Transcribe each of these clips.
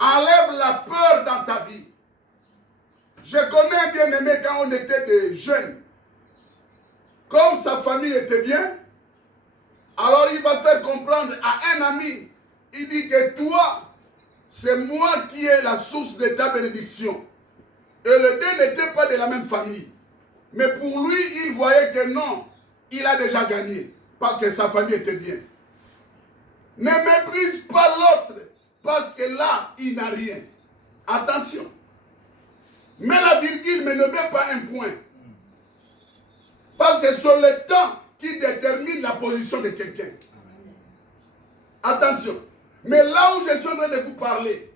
enlève la peur dans ta vie. Je connais un bien-aimé quand on était des jeunes. Comme sa famille était bien, alors il va faire comprendre à un ami, il dit que toi, c'est moi qui ai la source de ta bénédiction. Et le deux n'était pas de la même famille. Mais pour lui, il voyait que non, il a déjà gagné. Parce que sa famille était bien. Ne méprise pas l'autre. Parce que là, il n'a rien. Attention. Mets la virgule, mais ne mets pas un point. Parce que c'est le temps qui détermine la position de quelqu'un. Attention. Mais là où je suis en train de vous parler,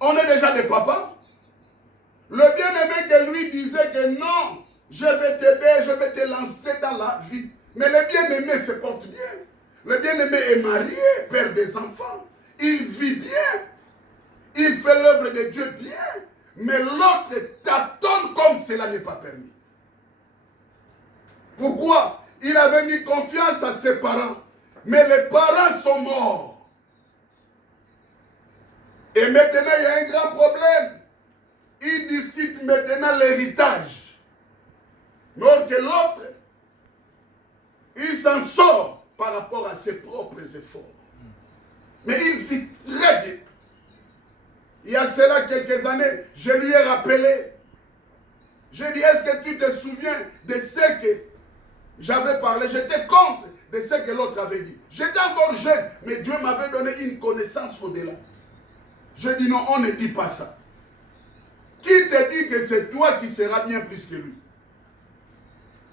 on est déjà des papas. Le bien-aimé que lui disait que non, je vais t'aider, je vais te lancer dans la vie. Mais le bien-aimé se porte bien. Le bien-aimé est marié, père des enfants. Il vit bien. Il fait l'œuvre de Dieu bien. Mais l'autre tâtonne comme cela n'est pas permis. Pourquoi? Il avait mis confiance à ses parents. Mais les parents sont morts. Et maintenant, il y a un grand problème. Ils discutent maintenant l'héritage. Mais or que l'autre, il s'en sort par rapport à ses propres efforts. Mais il vit très bien. Il y a cela quelques années, je lui ai rappelé. J'ai dit, est-ce que tu te souviens de ce que j'avais parlé? J'étais contre de ce que l'autre avait dit. J'étais encore jeune, mais Dieu m'avait donné une connaissance au-delà. Je dis non, on ne dit pas ça. Qui te dit que c'est toi qui seras bien plus que lui?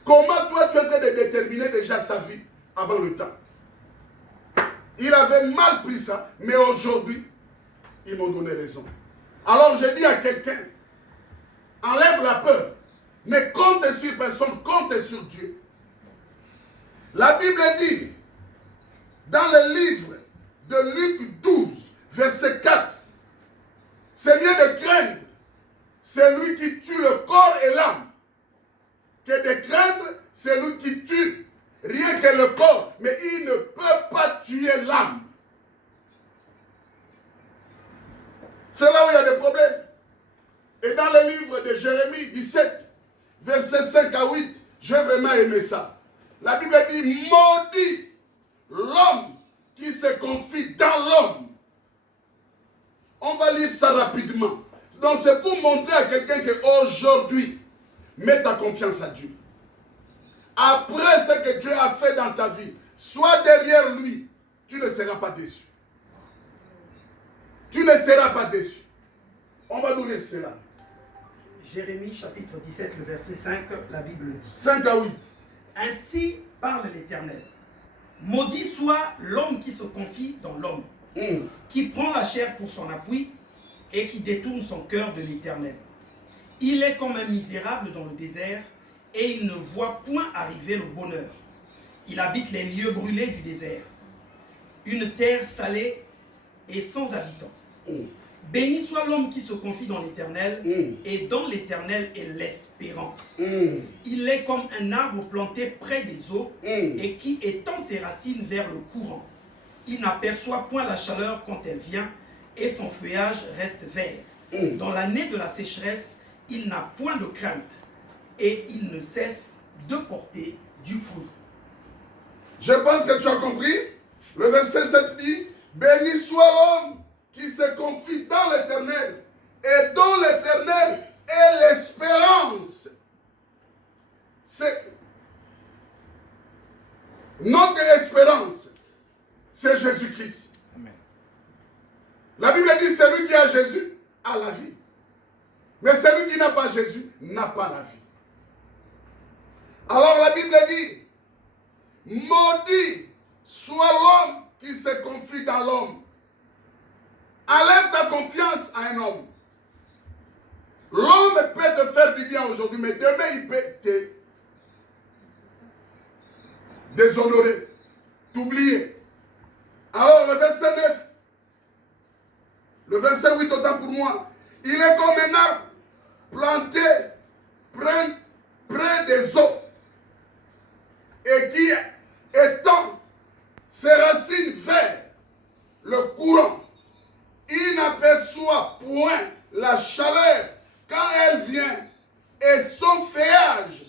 Comment toi tu es en train de déterminer déjà sa vie avant le temps? Il avait mal pris ça, mais aujourd'hui, ils m'ont donné raison. Alors je dis à quelqu'un, enlève la peur. Ne compte sur personne, compte sur Dieu. La Bible dit, dans le livre de Luc 12, verset 4, c'est mieux de craindre celui qui tue le corps et l'âme que de craindre celui qui tue rien que le corps, mais il ne peut pas tuer l'âme. C'est là où il y a des problèmes. Et dans le livre de Jérémie 17, versets 5 à 8, j'ai vraiment aimé ça. La Bible dit, maudit l'homme qui se confie dans l'homme. On va lire ça rapidement. Donc c'est pour montrer à quelqu'un qu'aujourd'hui, mets ta confiance à Dieu. Après ce que Dieu a fait dans ta vie, sois derrière lui, tu ne seras pas déçu. Tu ne seras pas déçu. On va nous lire cela. Jérémie chapitre 17, le verset 5, la Bible dit. 5 à 8. Ainsi parle l'Éternel. Maudit soit l'homme qui se confie dans l'homme, qui prend la chair pour son appui et qui détourne son cœur de l'Éternel. Il est comme un misérable dans le désert et il ne voit point arriver le bonheur. Il habite les lieux brûlés du désert, une terre salée et sans habitants. Béni soit l'homme qui se confie dans l'Éternel, et dans l'Éternel est l'espérance. Il est comme un arbre planté près des eaux, et qui étend ses racines vers le courant. Il n'aperçoit point la chaleur quand elle vient, et son feuillage reste vert. Dans l'année de la sécheresse, il n'a point de crainte, et il ne cesse de porter du fruit. Je pense que tu as compris. Le verset 7 dit, béni soit l'homme qui se confie dans l'Éternel, et dont l'Éternel est l'espérance. C'est notre espérance, c'est Jésus-Christ. La Bible dit, celui qui a Jésus a la vie. Mais celui qui n'a pas Jésus n'a pas la vie. Alors la Bible dit, maudit soit l'homme qui se confie dans l'homme. Enlève ta confiance à un homme. L'homme peut te faire du bien aujourd'hui, mais demain il peut te déshonorer, t'oublier. Alors le verset 9, le verset 8 autant pour moi. Il est comme un arbre planté près des eaux et qui étend ses racines vers le courant. Il n'aperçoit point la chaleur quand elle vient, et son feuillage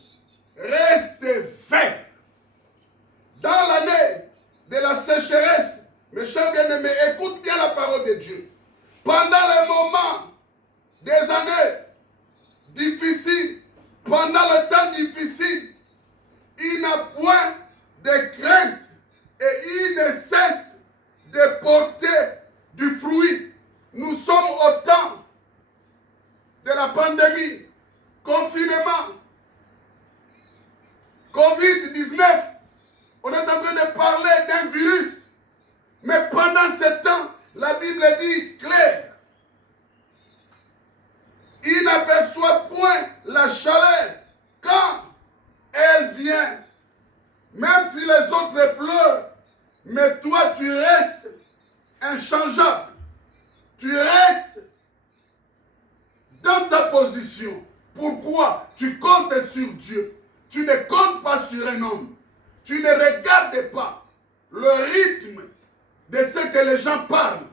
reste vert. Dans l'année de la sécheresse, mes chers bien-aimés, écoute bien la parole de Dieu. Pendant les moments des années difficiles, pendant le temps difficile, il n'a point de crainte et il ne cesse de porter du fruit. Nous sommes au temps de la pandémie, confinement, Covid-19. On est en train de parler d'un virus. Mais pendant ce temps, la Bible dit clair. Il n'aperçoit point la chaleur quand elle vient. Même si les autres pleurent, mais toi tu restes inchangeable. Tu restes dans ta position. Pourquoi? Tu comptes sur Dieu. Tu ne comptes pas sur un homme. Tu ne regardes pas le rythme de ce que les gens parlent.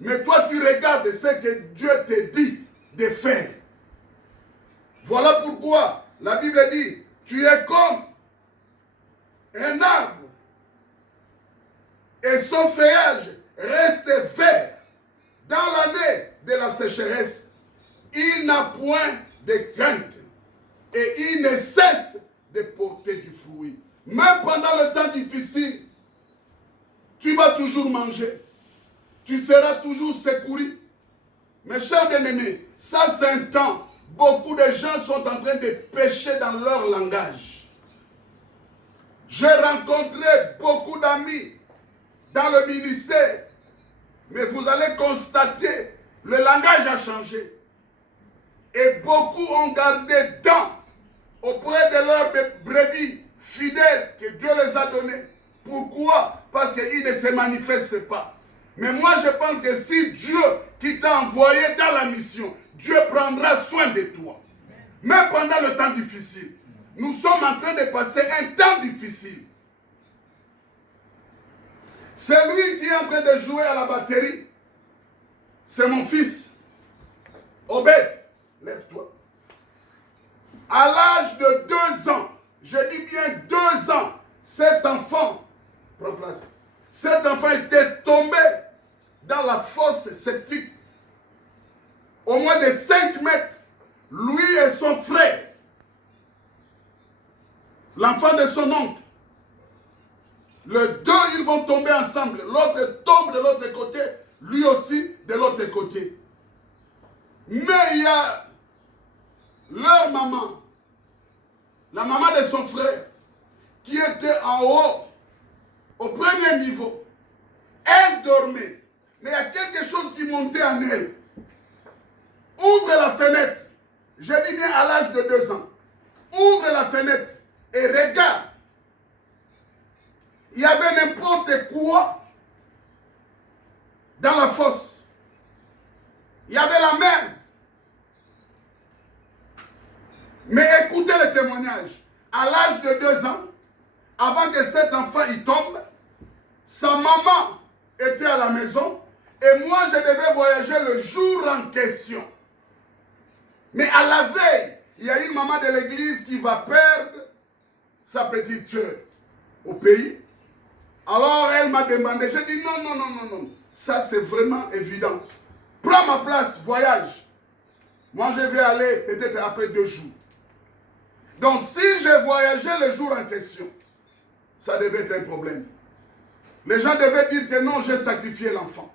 Mais toi, tu regardes ce que Dieu te dit de faire. Voilà pourquoi la Bible dit, tu es comme un arbre et son feuillage reste vert. Dans l'année de la sécheresse, il n'a point de crainte et il ne cesse de porter du fruit. Même pendant le temps difficile, tu vas toujours manger. Tu seras toujours secouru. Mes chers bien-aimés, ça c'est un temps. Beaucoup de gens sont en train de pécher dans leur langage. J'ai rencontré beaucoup d'amis dans le ministère. Mais vous allez constater, le langage a changé. Et beaucoup ont gardé temps auprès de leurs brebis fidèles que Dieu les a donnés. Pourquoi? Parce qu'ils ne se manifestent pas. Mais moi je pense que si Dieu qui t'a envoyé dans la mission, Dieu prendra soin de toi. Même pendant le temps difficile. Nous sommes en train de passer un temps difficile. Celui qui est en train de jouer à la batterie, c'est mon fils. Obed, lève-toi. À l'âge de 2 ans, je dis bien 2 ans, cet enfant, prends place, cet enfant était tombé dans la fosse septique, au moins de 5 mètres, lui et son frère, l'enfant de son oncle. Les deux, ils vont tomber ensemble. L'autre tombe de l'autre côté, lui aussi de l'autre côté. Mais il y a leur maman, la maman de son frère, qui était en haut, au premier niveau. Elle dormait, mais il y a quelque chose qui montait en elle. Ouvre la fenêtre. Je dis bien à l'âge de 2 ans. Ouvre la fenêtre et regarde. Il y avait n'importe quoi dans la fosse. Il y avait la merde. Mais écoutez le témoignage. À l'âge de 2 ans, avant que cet enfant y tombe, sa maman était à la maison et moi je devais voyager le jour en question. Mais à la veille, il y a une maman de l'église qui va perdre sa petite soeur au pays. Alors elle m'a demandé, j'ai dit non, ça c'est vraiment évident. Prends ma place, voyage. Moi je vais aller peut-être après 2 jours. Donc si je voyageais le jour en question, ça devait être un problème. Les gens devaient dire que non, j'ai sacrifié l'enfant.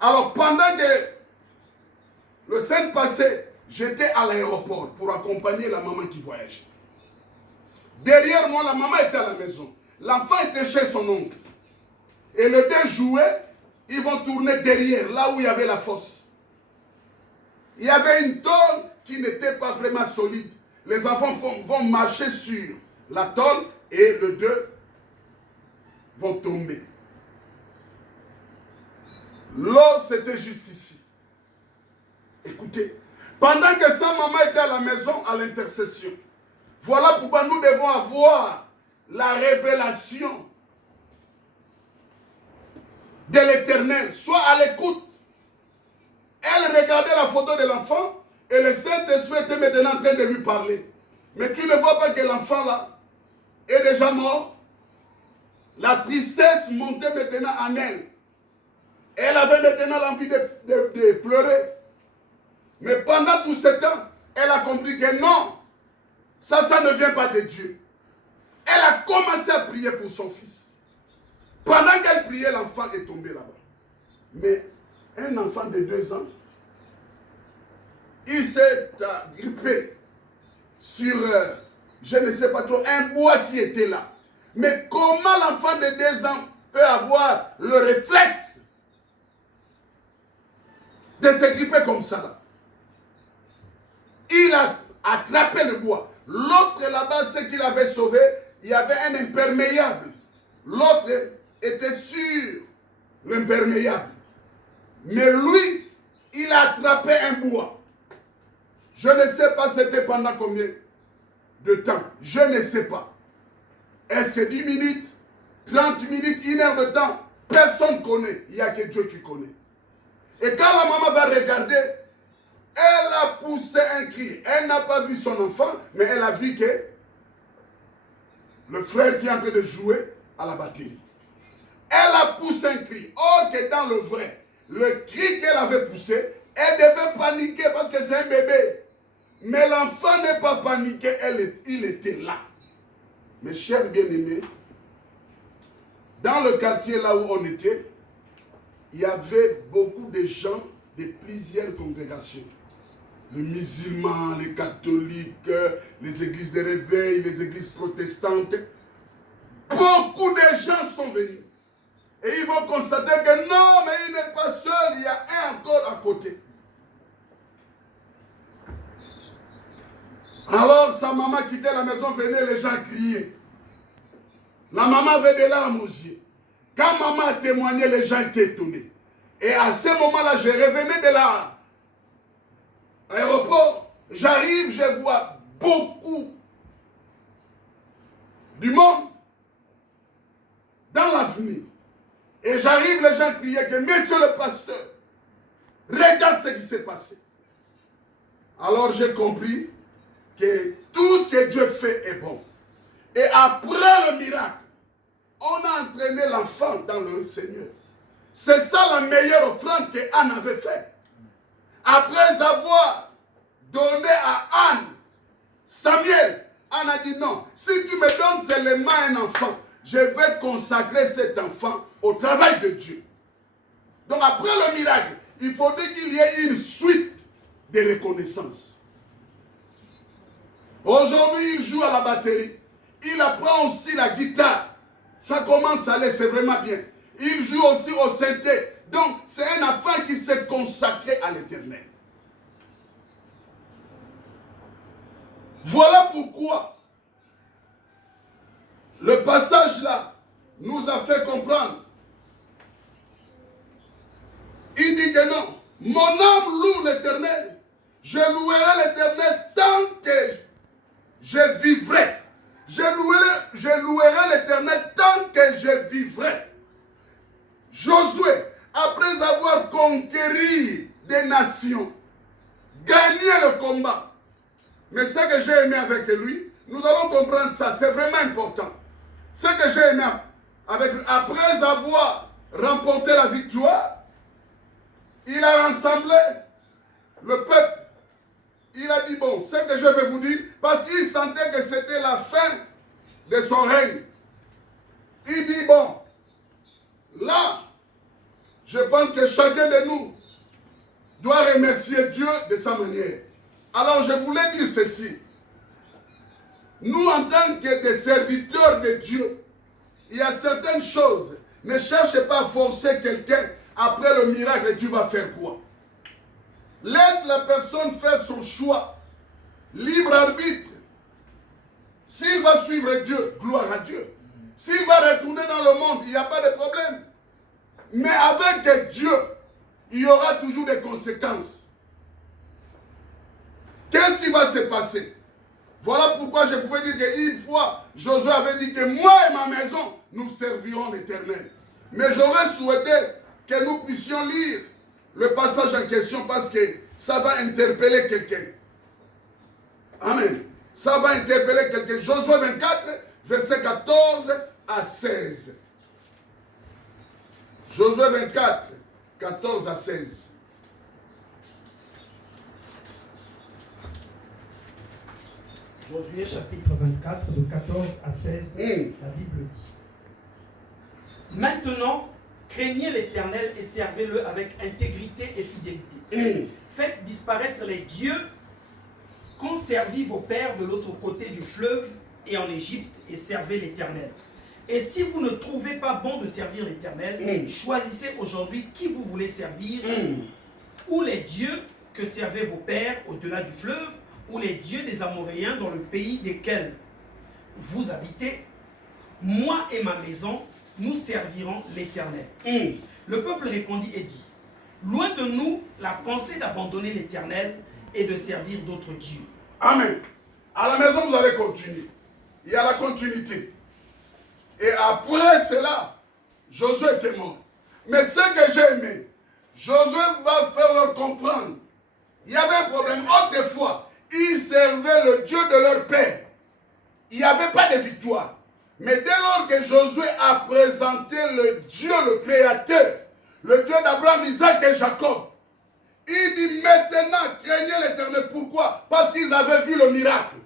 Alors pendant que le scène passait, j'étais à l'aéroport pour accompagner la maman qui voyageait. Derrière moi, la maman était à la maison. L'enfant était chez son oncle. Et les 2 jouaient, ils vont tourner derrière, là où il y avait la fosse. Il y avait une tôle qui n'était pas vraiment solide. Les enfants vont marcher sur la tôle et les 2 vont tomber. L'eau, c'était jusqu'ici. Écoutez, pendant que sa maman était à la maison à l'intercession, voilà pourquoi nous devons avoir la révélation de l'Éternel. Sois à l'écoute. photo de l'enfant et le Saint-Esprit était maintenant en train de lui parler. Mais tu ne vois pas que l'enfant là est déjà mort. La tristesse montait maintenant en elle. Elle avait maintenant l'envie de pleurer. Mais pendant tout ce temps, elle a compris que non, ça ne vient pas de Dieu. Elle a commencé à prier pour son fils. Pendant qu'elle priait, l'enfant est tombé là-bas. Mais un enfant de 2 ans, il s'est grippé sur, je ne sais pas trop, un bois qui était là. Mais comment l'enfant de 2 ans peut avoir le réflexe de se gripper comme ça là? Il a attrapé le bois. L'autre là-bas, ce qu'il avait sauvé, il y avait un imperméable. L'autre était sur l'imperméable. Mais lui, il a attrapé un bois. Je ne sais pas c'était pendant combien de temps. Je ne sais pas. Est-ce que 10 minutes, 30 minutes, 1 heure de temps? Personne ne connaît. Il n'y a que Dieu qui connaît. Et quand la maman va regarder, elle a poussé un cri. Elle n'a pas vu son enfant, mais elle a vu que le frère qui est en train de jouer à la batterie. Elle a poussé un cri. Or que dans le vrai, le cri qu'elle avait poussé, elle devait paniquer parce que c'est un bébé. Mais l'enfant n'est pas paniqué, il était là. Mes chers bien-aimés, dans le quartier là où on était, il y avait beaucoup de gens de plusieurs congrégations. Les musulmans, les catholiques, les églises de réveil, les églises protestantes. Beaucoup de gens sont venus. Et ils vont constater que non, mais il n'est pas seul, il y a un encore à côté. Alors sa maman quittait la maison, venait, les gens criaient. La maman avait des larmes aux yeux. Quand maman a témoigné, les gens étaient étonnés. Et à ce moment-là, je revenais de l'aéroport. J'arrive, je vois beaucoup du monde dans l'avenir. Et j'arrive, les gens criaient que monsieur le pasteur, regarde ce qui s'est passé. Alors j'ai compris que tout ce que Dieu fait est bon. Et après le miracle, on a entraîné l'enfant dans le Seigneur. C'est ça la meilleure offrande que Anne avait faite. Après avoir donné à Anne Samuel, Anne a dit non, si tu me donnes seulement un enfant, je vais consacrer cet enfant au travail de Dieu. Donc après le miracle, il faudrait qu'il y ait une suite de reconnaissance. Aujourd'hui, il joue à la batterie. Il apprend aussi la guitare. Ça commence à aller, c'est vraiment bien. Il joue aussi au synthé. Donc, c'est un enfant qui s'est consacré à l'Éternel. Voilà pourquoi le passage là nous a fait comprendre. Il dit que non, mon âme loue l'Éternel. Je louerai l'Éternel tant que je vivrai. Je louerai l'Éternel tant que je vivrai. Josué, après avoir conquéri des nations, gagné le combat. Mais ce que j'ai aimé avec lui, nous allons comprendre ça, c'est vraiment important. Ce que j'ai aimé avec lui, après avoir remporté la victoire, il a rassemblé le peuple. Il a dit, bon, ce que je vais vous dire, parce qu'il sentait que c'était la fin de son règne. Il dit, bon, là, je pense que chacun de nous doit remercier Dieu de sa manière. Alors, je voulais dire ceci. Nous, en tant que des serviteurs de Dieu, il y a certaines choses. Ne cherchez pas à forcer quelqu'un. Après le miracle, tu vas faire quoi? Laisse la personne faire son choix. Libre arbitre. S'il va suivre Dieu, gloire à Dieu. S'il va retourner dans le monde, il n'y a pas de problème. Mais avec Dieu, il y aura toujours des conséquences. Qu'est-ce qui va se passer? Voilà pourquoi je pouvais dire qu'une fois, Josué avait dit que moi et ma maison, nous servirons l'Éternel. Mais j'aurais souhaité que nous puissions lire le passage en question parce que ça va interpeller quelqu'un. Amen. Ça va interpeller quelqu'un. Josué 24, verset 14 à 16. Josué 24, 14 à 16. Josué chapitre 24, de 14 à 16, la Bible dit. Maintenant, craignez l'Éternel et servez-le avec intégrité et fidélité. Faites disparaître les dieux qu'ont servi vos pères de l'autre côté du fleuve et en Égypte et servez l'Éternel. Et si vous ne trouvez pas bon de servir l'Éternel, choisissez aujourd'hui qui vous voulez servir, ou les dieux que servaient vos pères au-delà du fleuve, ou les dieux des Amoréens dans le pays desquels vous habitez. Moi et ma maison, nous servirons l'Éternel. Le peuple répondit et dit, loin de nous la pensée d'abandonner l'Éternel et de servir d'autres dieux. Amen. À la maison, vous allez continuer. Il y a la continuité. Et après cela, Josué était mort. Mais ce que j'ai aimé, Josué va faire leur comprendre. Il y avait un problème. Autrefois, ils servaient le Dieu de leur père. Il n'y avait pas de victoire. Mais dès lors que Josué a présenté le Dieu, le Créateur, le Dieu d'Abraham, Isaac et Jacob, il dit maintenant, craignez l'Éternel. Pourquoi? Parce qu'ils avaient vu le miracle.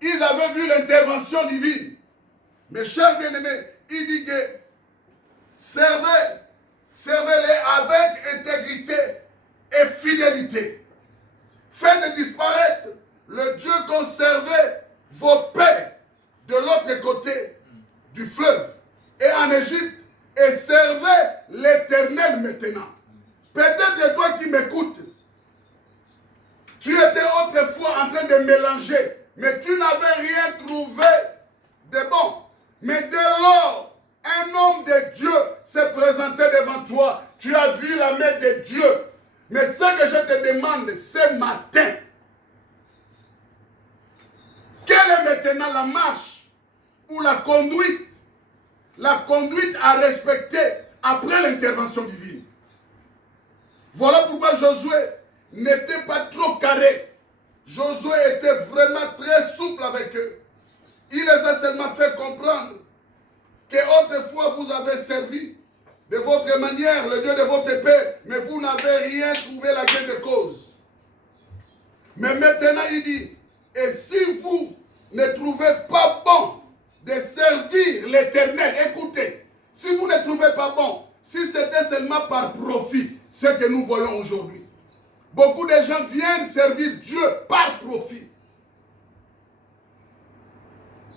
Ils avaient vu l'intervention divine. Mes chers bien-aimés, il dit que servez-les avec intégrité et fidélité. Faites disparaître le Dieu qu'ont servi vos pères de l'autre côté du fleuve et en Égypte et servez l'Éternel maintenant. Peut-être toi qui m'écoutes, tu étais autrefois en train de mélanger, mais tu n'avais rien trouvé de bon. Mais dès lors, un homme de Dieu s'est présenté devant toi, tu as vu la main de Dieu. Mais ce que je te demande ce matin, quelle est maintenant la marche ou la conduite à respecter après l'intervention divine? Voilà pourquoi Josué n'était pas trop carré. Josué était vraiment très souple avec eux. Il les a seulement fait comprendre qu'autrefois vous avez servi de votre manière le Dieu de votre père, mais vous n'avez rien trouvé la gain de cause. Mais maintenant il dit, et si vous ne trouvez pas bon de servir l'Éternel, écoutez, si vous ne trouvez pas bon, si c'était seulement par profit, ce que nous voyons aujourd'hui. Beaucoup de gens viennent servir Dieu par profit.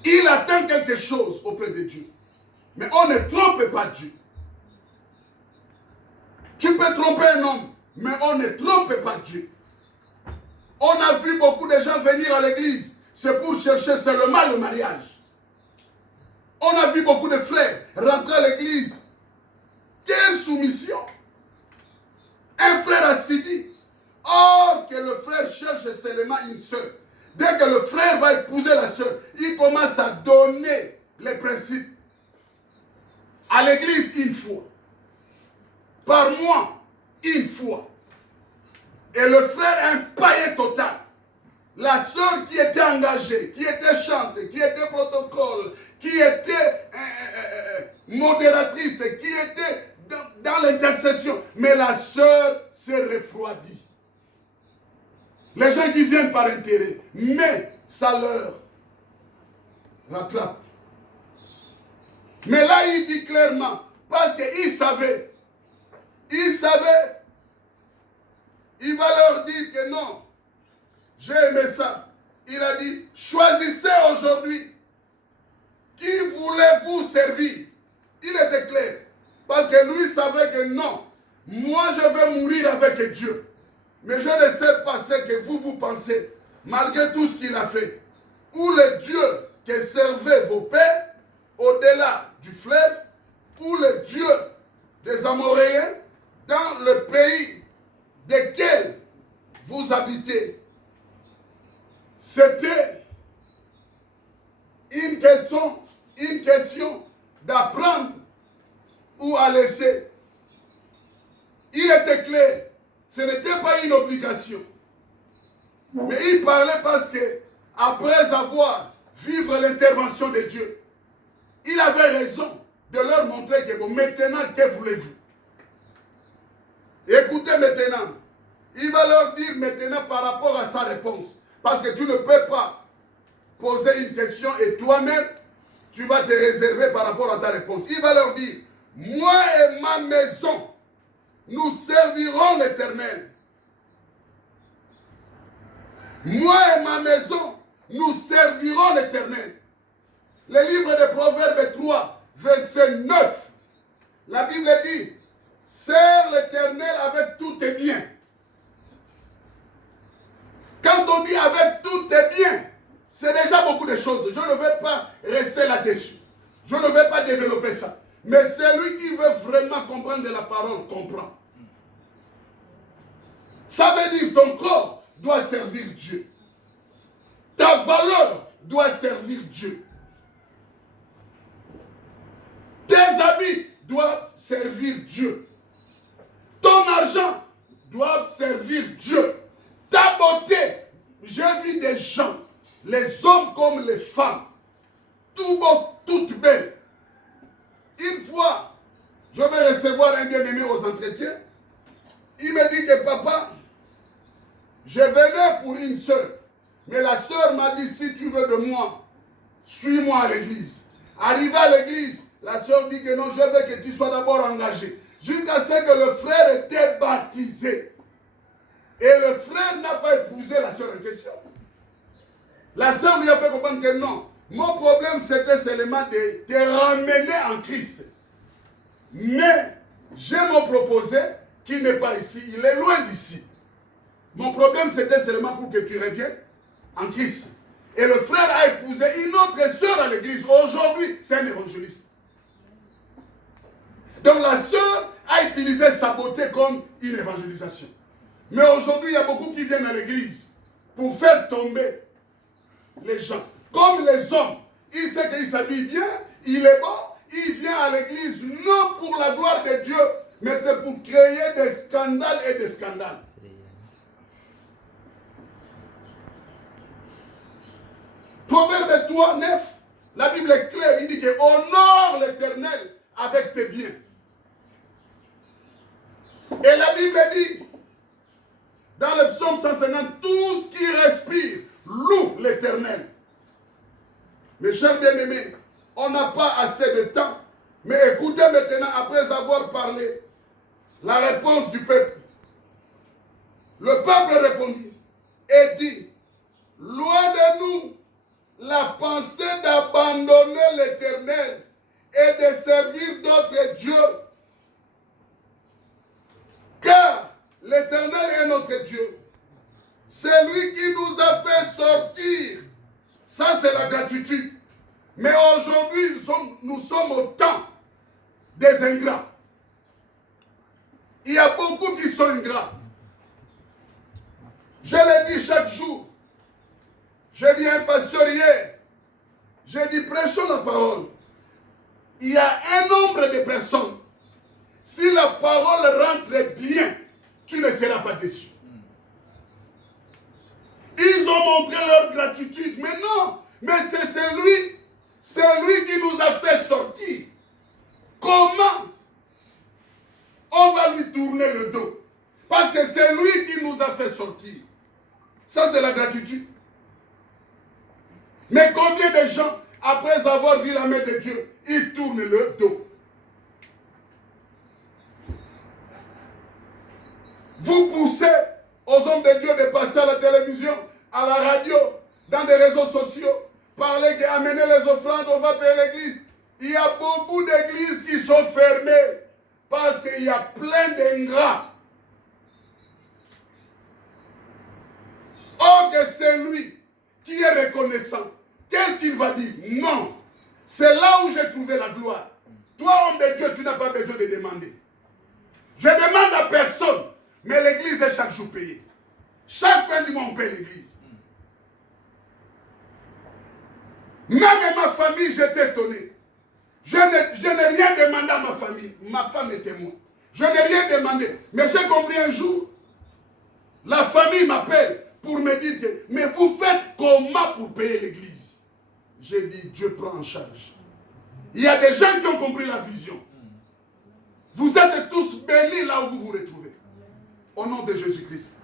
Il attend quelque chose auprès de Dieu. Mais on ne trompe pas Dieu. Tu peux tromper un homme, mais on ne trompe pas Dieu. On a vu beaucoup de gens venir à l'église, c'est pour chercher seulement le mariage. On a vu beaucoup de frères rentrer à l'église. Quelle soumission! Un frère a dit, or que le frère cherche seulement une sœur. Dès que le frère va épouser la sœur, il commence à donner les principes. À l'église, une fois. Par mois, une fois. Et le frère, un païen total. La sœur qui était engagée, qui était chante, qui était protocole, qui était modératrice, qui était dans l'intercession. Mais la sœur s'est refroidie. Les gens qui viennent par intérêt, mais ça leur rattrape. Mais là, il dit clairement, parce qu'il savait, il va leur dire que non, j'ai aimé ça. Il a dit, choisissez aujourd'hui qui voulez-vous servir. Il était clair, parce que lui savait que non, moi je vais mourir avec Dieu. Mais je ne sais pas ce que vous pensez, malgré tout ce qu'il a fait. Ou le Dieu que servaient vos pères, au-delà du fleuve, ou le Dieu des Amoréens, dans le pays desquels vous habitez. C'était une question d'apprendre ou à laisser. il était clair. Ce n'était pas une obligation. Mais il parlait parce que, après avoir vivre l'intervention de Dieu, il avait raison de leur montrer que bon, maintenant, que voulez-vous? Écoutez maintenant. Il va leur dire maintenant par rapport à sa réponse. Parce que tu ne peux pas poser une question et toi-même, tu vas te réserver par rapport à ta réponse. Il va leur dire, moi et ma maison, nous servirons l'Éternel. Moi et ma maison, nous servirons l'Éternel. Le livre de Proverbes 3, verset 9, la Bible dit, sers l'Éternel avec tous tes biens. Quand on dit avec tous tes biens, c'est déjà beaucoup de choses. Je ne vais pas rester là-dessus. Je ne vais pas développer ça. Mais celui qui veut vraiment comprendre la parole comprend. Ça veut dire que ton corps doit servir Dieu. Ta valeur doit servir Dieu. Tes habits doivent servir Dieu. Ton argent doit servir Dieu. Ta beauté, j'ai vu des gens, les hommes comme les femmes, tout beau, toutes belles. Une fois, je vais recevoir un bien-aimé aux entretiens. Il me dit que papa, je venais pour une soeur. Mais la soeur m'a dit, si tu veux de moi, suis-moi à l'église. Arrivé à l'église, la soeur dit que non, je veux que tu sois d'abord engagé. Jusqu'à ce que le frère était baptisé. Et le frère n'a pas épousé la soeur en question. La soeur lui a fait comprendre que non. Mon problème, c'était seulement de te ramener en Christ. Mais j'ai mon proposé qui n'est pas ici. Il est loin d'ici. Mon problème, c'était seulement pour que tu reviennes en Christ. Et le frère a épousé une autre soeur à l'église. Aujourd'hui, c'est un évangéliste. Donc la soeur a utilisé sa beauté comme une évangélisation. Mais aujourd'hui, il y a beaucoup qui viennent à l'église pour faire tomber les gens. Comme les hommes, il sait qu'il s'habille bien, il est bon, il vient à l'église non pour la gloire de Dieu, mais c'est pour créer des scandales et des scandales. Proverbe 3, 9, la Bible est claire, il dit que honore l'Éternel avec tes biens. Et la Bible dit, dans le psaume 150, tout ce qui respire loue l'Éternel. Mes chers bien-aimés, on n'a pas assez de temps, mais écoutez maintenant, après avoir parlé, la réponse du peuple. Le peuple répondit et dit, loin de nous la pensée d'abandonner l'Éternel et de servir d'autres dieux. Car l'Éternel est notre Dieu. C'est lui qui nous a fait sortir. Ça, c'est la gratitude. Mais aujourd'hui, nous sommes au temps des ingrats. Il y a beaucoup qui sont ingrats. Je le dis chaque jour. Je dis à un pasteur hier, j'ai dit prêchons la parole. Il y a un nombre de personnes. Si la parole rentre bien, tu ne seras pas déçu. Ils ont montré leur gratitude, mais non, mais c'est celui qui nous a fait sortir. Comment on va lui tourner le dos? Parce que c'est lui qui nous a fait sortir. Ça, c'est la gratitude. Mais combien de gens, après avoir vu la main de Dieu, ils tournent le dos? Vous poussez aux hommes de Dieu de passer à la télévision, à la radio, dans des réseaux sociaux, parler qu'amener les offrandes, on va payer l'église. Il y a beaucoup d'églises qui sont fermées parce qu'il y a plein d'ingrats. Or que c'est lui qui est reconnaissant. Qu'est-ce qu'il va dire? Non. C'est là où j'ai trouvé la gloire. Toi, homme de Dieu, tu n'as pas besoin de demander. Je demande à personne. Mais l'église est chaque jour payée. Chaque fin du mois, on paye l'église. Même ma famille, j'étais étonné. Je n'ai rien demandé à ma famille. Ma femme est témoin. Je n'ai rien demandé. Mais j'ai compris un jour, la famille m'appelle pour me dire que, mais vous faites comment pour payer l'église? J'ai dit, Dieu prend en charge. Il y a des gens qui ont compris la vision. Vous êtes tous bénis là où vous vous retrouvez. Au nom de Jésus-Christ.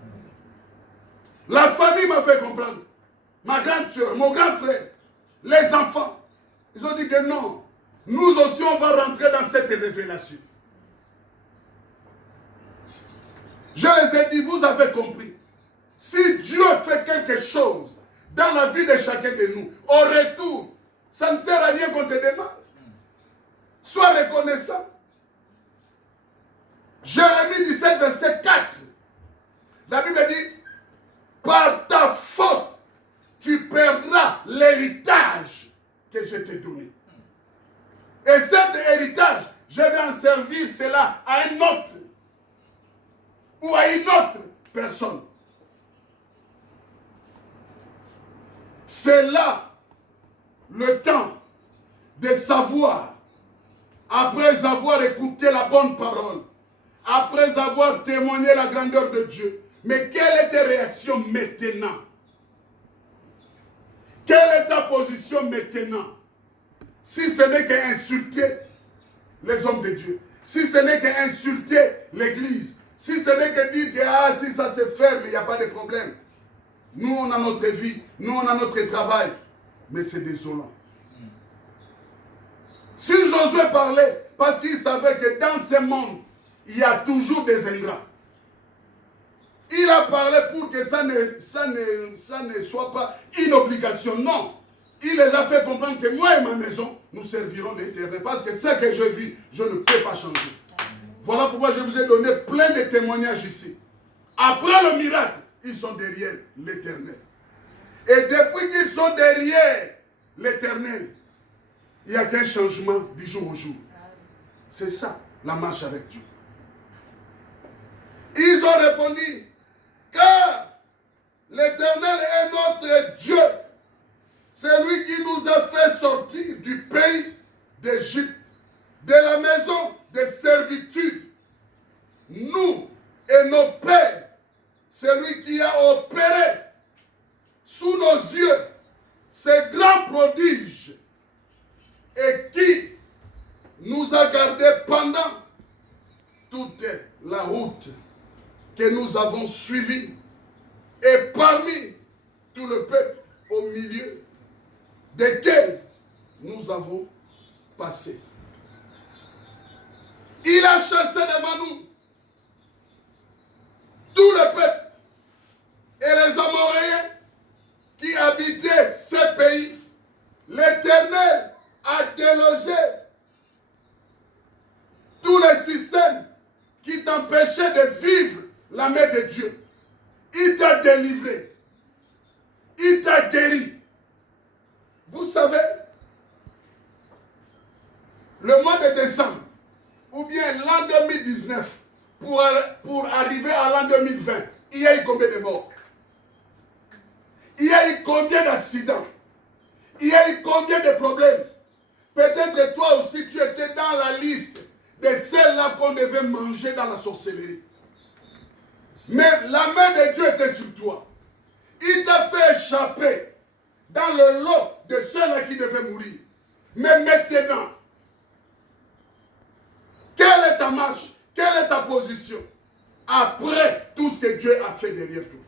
La famille m'a fait comprendre. Ma grande soeur, mon grand frère, les enfants, ils ont dit que non, nous aussi on va rentrer dans cette révélation. Je les ai dit, vous avez compris. Si Dieu fait quelque chose dans la vie de chacun de nous, au retour, ça ne sert à rien qu'on te demande. Sois reconnaissant. Jérémie 17, verset 4. La Bible dit, par ta faute, tu perdras l'héritage que je t'ai donné. Et cet héritage, je vais en servir cela à un autre ou à une autre personne. C'est là le temps de savoir, après avoir écouté la bonne parole, après avoir témoigné la grandeur de Dieu, mais quelle est ta réaction maintenant? Quelle est ta position maintenant? Si ce n'est qu'insulter les hommes de Dieu, si ce n'est qu'insulter l'église, si ce n'est que dire que ah, si ça se ferme, il n'y a pas de problème. Nous, on a notre vie, nous, on a notre travail. Mais c'est désolant. Si Josué parlait, parce qu'il savait que dans ce monde, il y a toujours des ingrats. Il a parlé pour que ça ne soit pas une obligation. Non. Il les a fait comprendre que moi et ma maison, nous servirons l'Éternel. Parce que ce que je vis, je ne peux pas changer. Voilà pourquoi je vous ai donné plein de témoignages ici. Après le miracle, ils sont derrière l'Éternel. Et depuis qu'ils sont derrière l'Éternel, il n'y a qu'un changement du jour au jour. C'est ça, la marche avec Dieu. Ils ont répondu, car l'Éternel est notre Dieu. C'est lui qui nous a fait sortir du pays d'Égypte, de la maison de servitude. Nous et nos pères, c'est lui qui a opéré sous nos yeux ces grands prodiges et qui nous a gardés pendant toute la route que nous avons suivie et parmi tout le peuple au milieu desquels nous avons passé. Il a chassé devant nous tout le peuple et les Amoréens qui habitaient ces pays. L'Éternel a délogé tous les systèmes qui t'empêchaient de vivre la main de Dieu. Il t'a délivré. Il t'a guéri. Vous savez, le mois de décembre, ou bien l'an 2019, pour arriver à l'an 2020, il y a eu combien de morts? Il y a eu combien d'accidents? Il y a eu combien de problèmes? Peut-être toi aussi, tu étais dans la liste de celles-là qu'on devait manger dans la sorcellerie. Mais la main de Dieu était sur toi. Il t'a fait échapper dans le lot de ceux-là qui devaient mourir. Mais maintenant, quelle est ta marche? Quelle est ta position? Après tout ce que Dieu a fait derrière toi.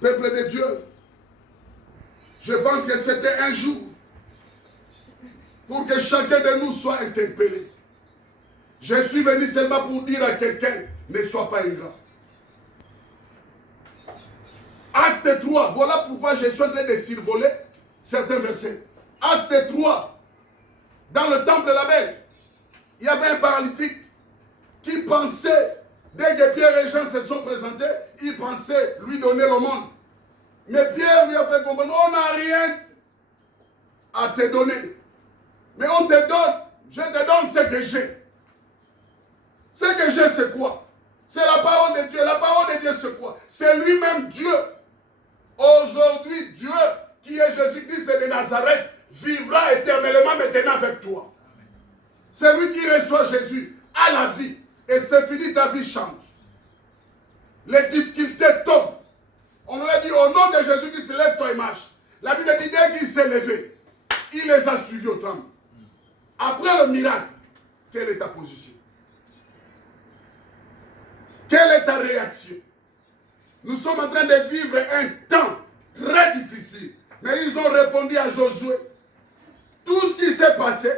Peuple de Dieu, je pense que c'était un jour pour que chacun de nous soit interpellé. Je suis venu seulement pour dire à quelqu'un, ne sois pas ingrat. Acte 3, voilà pourquoi je suis en train de survoler certains versets. Acte 3, dans le temple de la Belle, il y avait un paralytique qui pensait, dès que Pierre et Jean se sont présentés, il pensait lui donner le monde. Mais Pierre lui a fait comprendre, on n'a rien à te donner. Mais on te donne, je te donne ce que j'ai. Ce que j'ai, c'est quoi? C'est la parole de Dieu. La parole de Dieu, c'est quoi? C'est lui-même Dieu. Aujourd'hui, Dieu, qui est Jésus-Christ de Nazareth, vivra éternellement maintenant avec toi. Celui qui reçoit Jésus a la vie. Et c'est fini, ta vie change. Les difficultés tombent. On lui a dit, au nom de Jésus qui se lève, toi et marche. La Bible dit, dès qu'il s'est levé, il les a suivis au temple. Après le miracle, quelle est ta position? Quelle est ta réaction? Nous sommes en train de vivre un temps très difficile. Mais ils ont répondu à Josué. Tout ce qui s'est passé,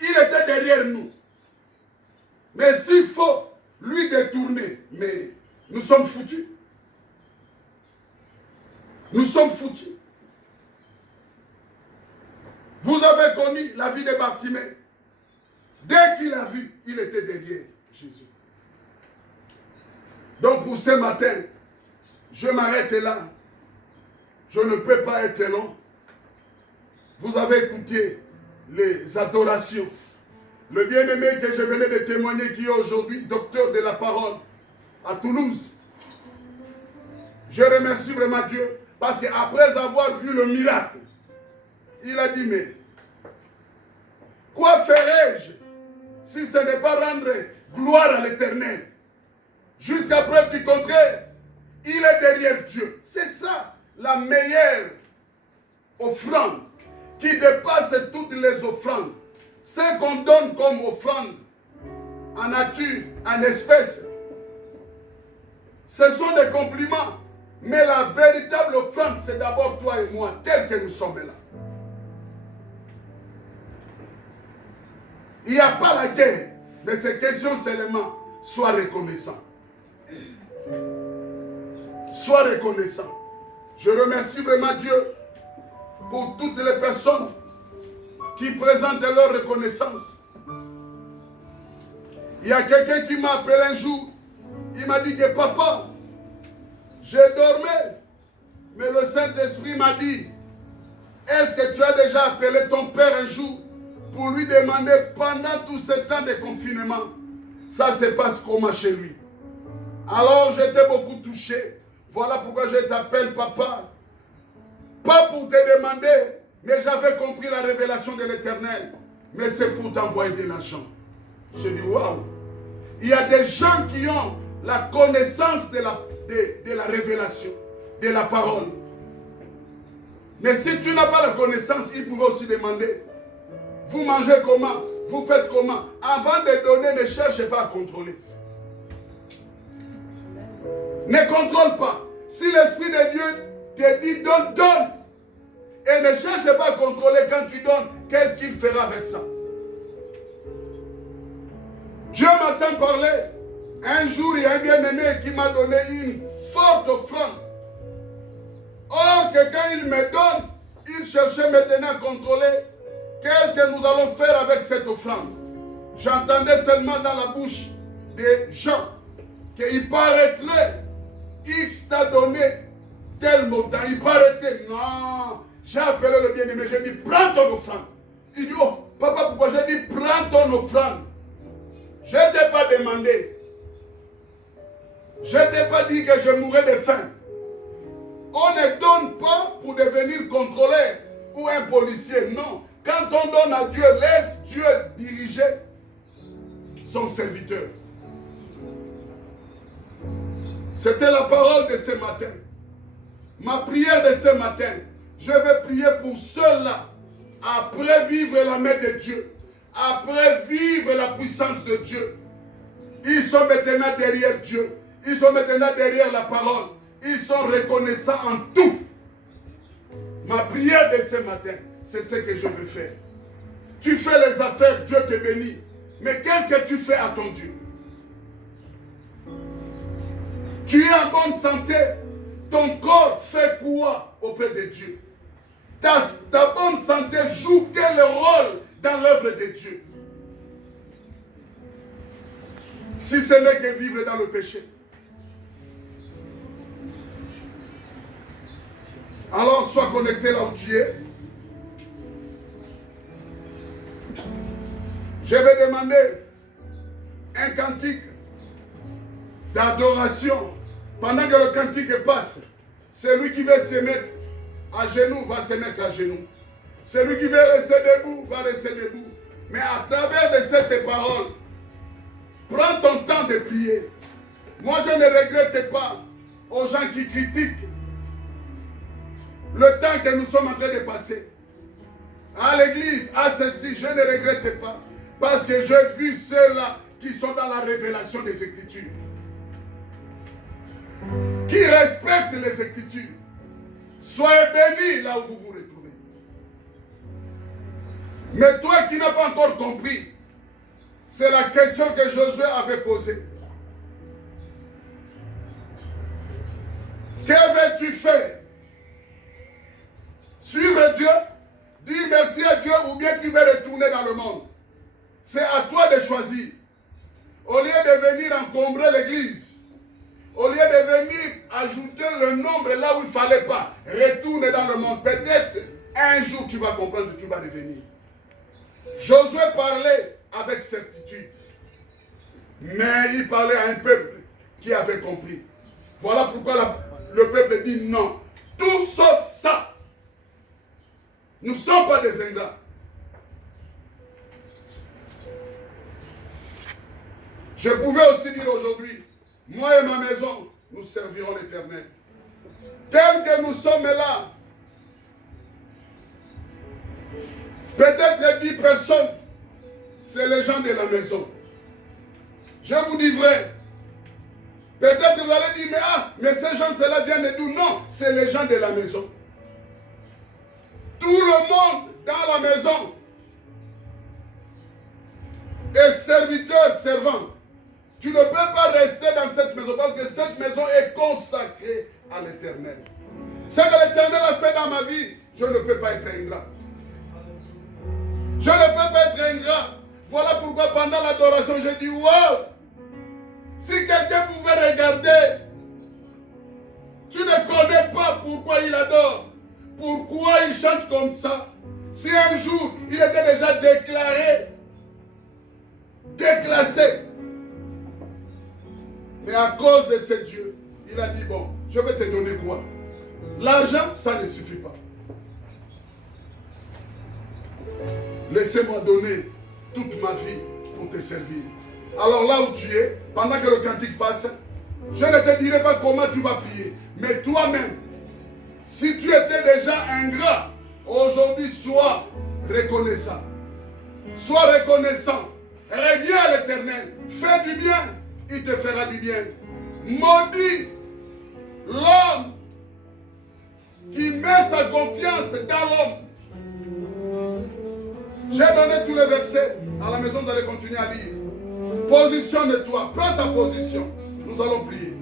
il était derrière nous. Mais s'il faut lui détourner, mais nous sommes foutus. Nous sommes foutus. Vous avez connu la vie de Bartimée. Dès qu'il a vu, il était derrière Jésus. Donc pour ce matin, je m'arrête là. Je ne peux pas être long. Vous avez écouté les adorations. Le bien-aimé que je venais de témoigner, qui est aujourd'hui docteur de la parole à Toulouse. Je remercie vraiment Dieu parce qu'après avoir vu le miracle, il a dit, mais quoi ferais-je si ce n'est pas rendre gloire à l'Éternel? Jusqu'à preuve du contraire, il est derrière Dieu. C'est ça la meilleure offrande qui dépasse toutes les offrandes. Ce qu'on donne comme offrande en nature, en espèce, ce sont des compliments. Mais la véritable offrande, c'est d'abord toi et moi, tel que nous sommes là. Il n'y a pas la guerre, mais c'est question seulement, sois reconnaissant. Sois reconnaissant. Je remercie vraiment Dieu pour toutes les personnes qui présentent leur reconnaissance. Il y a quelqu'un qui m'a appelé un jour. Il m'a dit que papa, je dormais, mais le Saint-Esprit m'a dit, est-ce que tu as déjà appelé ton père un jour pour lui demander pendant tout ce temps de confinement, ça se passe comment chez lui? Alors j'étais beaucoup touché. Voilà pourquoi je t'appelle papa. Pas pour te demander, mais j'avais compris la révélation de l'Éternel. Mais c'est pour t'envoyer de l'argent. Je dis waouh. Il y a des gens qui ont la connaissance de la révélation, de la parole. Mais si tu n'as pas la connaissance, ils pourraient aussi demander, vous mangez comment? Vous faites comment? Avant de donner, ne cherchez pas à contrôler. Ne contrôle pas. Si l'Esprit de Dieu te dit donne, donne. Et ne cherche pas à contrôler quand tu donnes. Qu'est-ce qu'il fera avec ça? Dieu m'entend parler. Un jour, il y a un bien-aimé qui m'a donné une forte offrande. Or, que quand il me donne, il cherchait maintenant à contrôler. Qu'est-ce que nous allons faire avec cette offrande? J'entendais seulement dans la bouche des gens qu'il paraîtrait, X t'a donné tel montant. Il paraîtrait, non. J'ai appelé le bien-aimé, j'ai dit, prends ton offrande. Il dit, oh, papa, pourquoi? J'ai dit, prends ton offrande. Je ne t'ai pas demandé. Je ne t'ai pas dit que je mourrais de faim. On ne donne pas pour devenir contrôleur ou un policier, non. Quand on donne à Dieu, laisse Dieu diriger son serviteur. C'était la parole de ce matin. Ma prière de ce matin, je vais prier pour ceux-là, après vivre la main de Dieu, après vivre la puissance de Dieu. Ils sont maintenant derrière Dieu. Ils sont maintenant derrière la parole. Ils sont reconnaissants en tout. Ma prière de ce matin, c'est ce que je veux faire. Tu fais les affaires, Dieu te bénit. Mais qu'est-ce que tu fais à ton Dieu? Tu es en bonne santé. Ton corps fait quoi auprès de Dieu? Ta bonne santé joue quel rôle dans l'œuvre de Dieu? Si ce n'est que vivre dans le péché. Alors sois connecté là où tu es. Je vais demander un cantique d'adoration. Pendant que le cantique passe, Celui qui veut se mettre à genoux va se mettre à genoux. Celui qui veut rester debout va rester debout. Mais à travers de cette parole, prends ton temps de prier. Moi, je ne regrette pas aux gens qui critiquent le temps que nous sommes en train de passer. À l'église, à ceci, je ne regrette pas. Parce que j'ai vu ceux-là qui sont dans la révélation des Écritures. Qui respectent les Écritures. Soyez bénis là où vous vous retrouvez. Mais toi qui n'as pas encore compris, c'est la question que Josué avait posée. Que veux-tu faire? Suivre Dieu, dire merci à Dieu ou bien tu veux retourner dans le monde? C'est à toi de choisir. Au lieu de venir encombrer l'église, au lieu de venir ajouter le nombre là où il ne fallait pas, retourne dans le monde. Peut-être un jour tu vas comprendre que tu vas revenir. Josué parlait avec certitude. Mais il parlait à un peuple qui avait compris. Voilà pourquoi le peuple dit non. Tout sauf ça. Nous ne sommes pas des ingrats. Je pouvais aussi dire aujourd'hui, moi et ma maison, nous servirons l'Éternel. Tel que nous sommes là, peut-être 10 personnes, c'est les gens de la maison. Je vous dis vrai. Peut-être vous allez dire, mais ces gens, cela viennent de nous. Non, c'est les gens de la maison. Tout le monde dans la maison est serviteur, servante. Tu ne peux pas rester dans cette maison parce que cette maison est consacrée à l'Éternel. Ce que l'Éternel a fait dans ma vie, je ne peux pas être ingrat. Je ne peux pas être ingrat. Voilà pourquoi pendant l'adoration, je dis, wow! Si quelqu'un pouvait regarder, tu ne connais pas pourquoi il adore, pourquoi il chante comme ça. Si un jour, il était déjà déclaré, déclassé, mais à cause de ce Dieu, il a dit, bon, je vais te donner quoi? L'argent, ça ne suffit pas. Laissez-moi donner toute ma vie pour te servir. Alors là où tu es, pendant que le cantique passe, je ne te dirai pas comment tu vas prier. Mais toi-même, si tu étais déjà ingrat, aujourd'hui sois reconnaissant. Sois reconnaissant. Reviens à l'Éternel. Fais du bien, il te fera du bien. Maudit l'homme qui met sa confiance dans l'homme. J'ai donné tous les versets. À la maison, vous allez continuer à lire. Positionne-toi. Prends ta position. Nous allons prier.